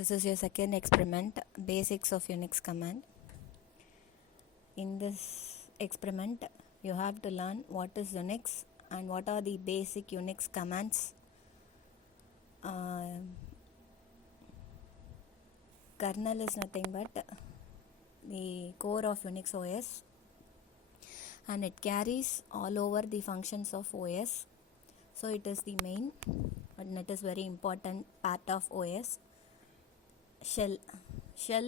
This is your second experiment, basics of Unix command. In this experiment, you have to learn what is Unix and what are the basic Unix commands. Kernel is nothing but the core of Unix OS, and it carries all over the functions of OS. So it is the main, and it is very important part of OS. Shell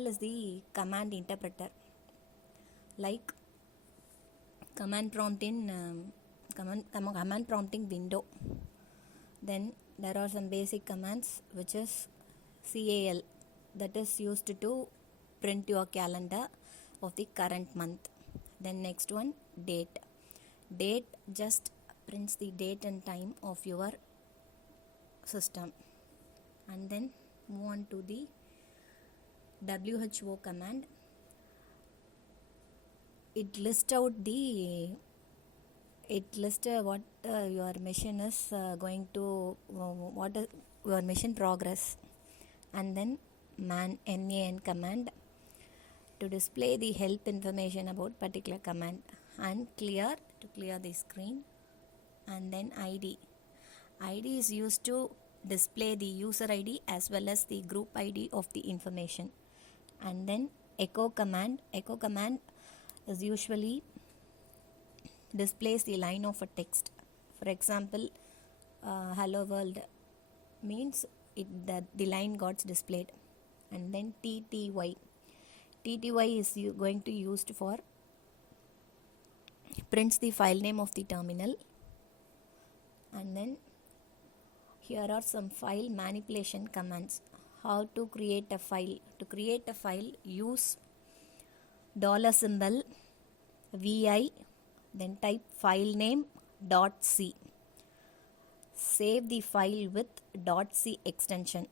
is the command interpreter, like command prompt in command prompting window. Then there are some basic commands which is cal, that is used to print your calendar of the current month. Then next one, date just prints the date and time of your system. And then move on to the who command. It lists out what your mission is going to, what is your mission progress. And then man command to display the help information about particular command, and clear to clear the screen. And then id is used to display the user id as well as the group id of the information. And then echo command is usually displays the line of a text. For example, hello world means the line got displayed. And then tty is going to used for prints the file name of the terminal. And then here are some file manipulation commands. How to create a file. To create a file, use $symbol vi, then type file name .c. Save the file with .c extension,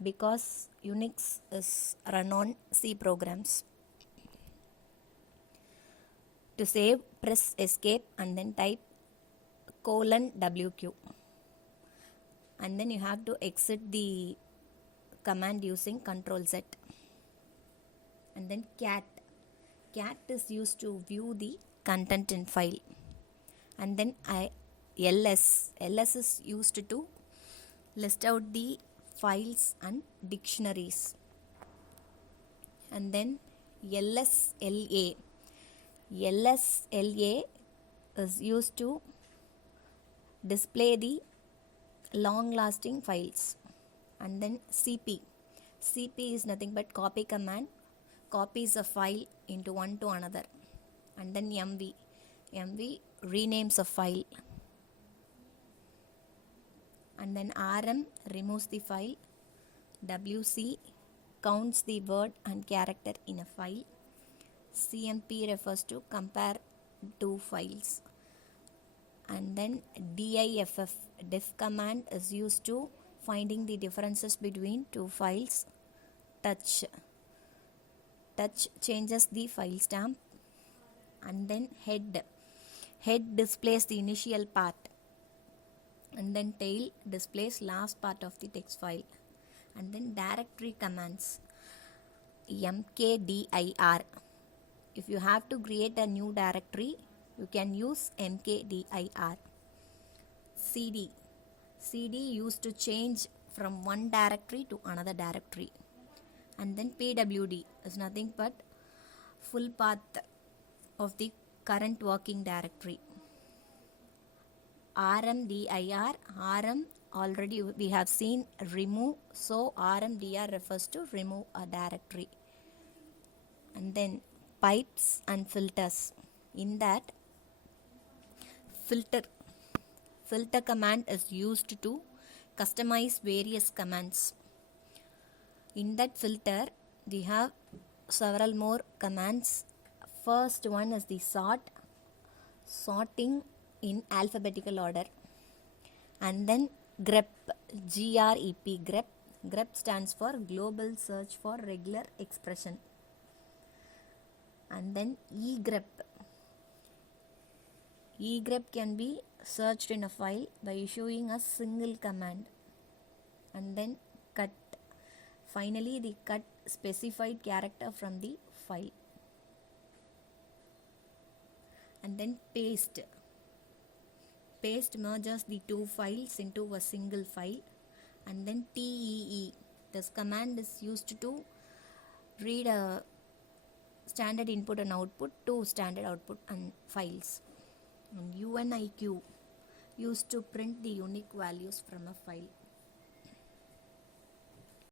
because Unix is run on C programs. To save, press escape and then type :wq. And then you have to exit the command using Ctrl+Z. And then cat is used to view the content in file. And then ls is used to list out the files and dictionaries. And then lsla is used to display the long lasting files. And then cp is nothing but copy command, copies a file into one to another. And then mv renames a file. And then rm removes the file. wc counts the word and character in a file. cmp refers to compare two files. And then diff command is used to finding the differences between two files. touch changes the file stamp. And then head displays the initial part. And then tail displays last part of the text file. And then directory commands. mkdir, if you have to create a new directory, you can use mkdir. cd used to change from one directory to another directory. And then pwd is nothing but full path of the current working directory. rmdir, rm already we have seen remove, so rmdir refers to remove a directory. And then pipes and filters. In that, filter command is used to customize various commands. In that filter, we have several more commands. First one is the sorting in alphabetical order. And then grep grep stands for global search for regular expression. And then egrep can be searched in a file by issuing a single command. And then cut Finally, the cut specified character from the file. And then paste. Paste merges the two files into a single file. And then TEE. This command is used to read a standard input and output to standard output and files. And UNIQ used to print the unique values from a file.